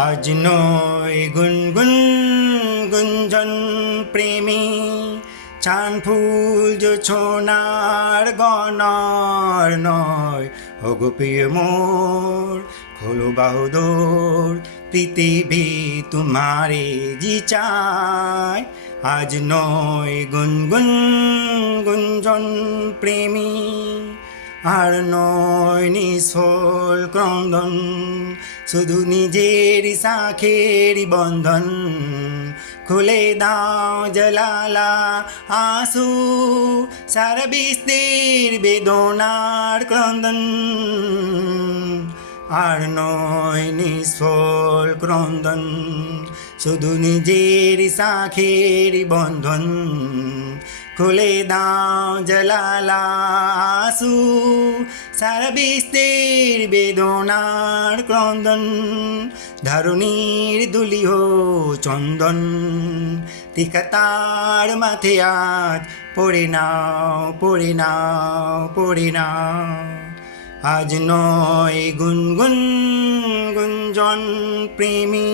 আজ নয় গুনগুন গুঞ্জন প্রেমী চান ফুল জোছনার গণর নয় ওগো প্রিয় মোর খোলো বাহুদোর পৃথিবী তোমারে জি চায় আজ নয় গুনগুন গুঞ্জন প্রেমী আর নয় নিষ্ফল ক্রন্দন শুধু নিজের শাখেরই বন্ধন খুলে দাও জলালা আসু সারা বিশ্বের বেদনার ক্রন্দন আর নয় নিষ্ফল ক্রন্দন শুধু নিজের শাখেরই বন্ধন খুলে দাও জলালা আসু সারা বিশ্বের বেদনার ক্রন্দন ধরণীর দুলিহ চন্দন তিকাতার মাথে আজ পড়ে নাও পড়ে নাও পড়ে নাও আজ নয় গুনগুন গুঞ্জন প্রেমী।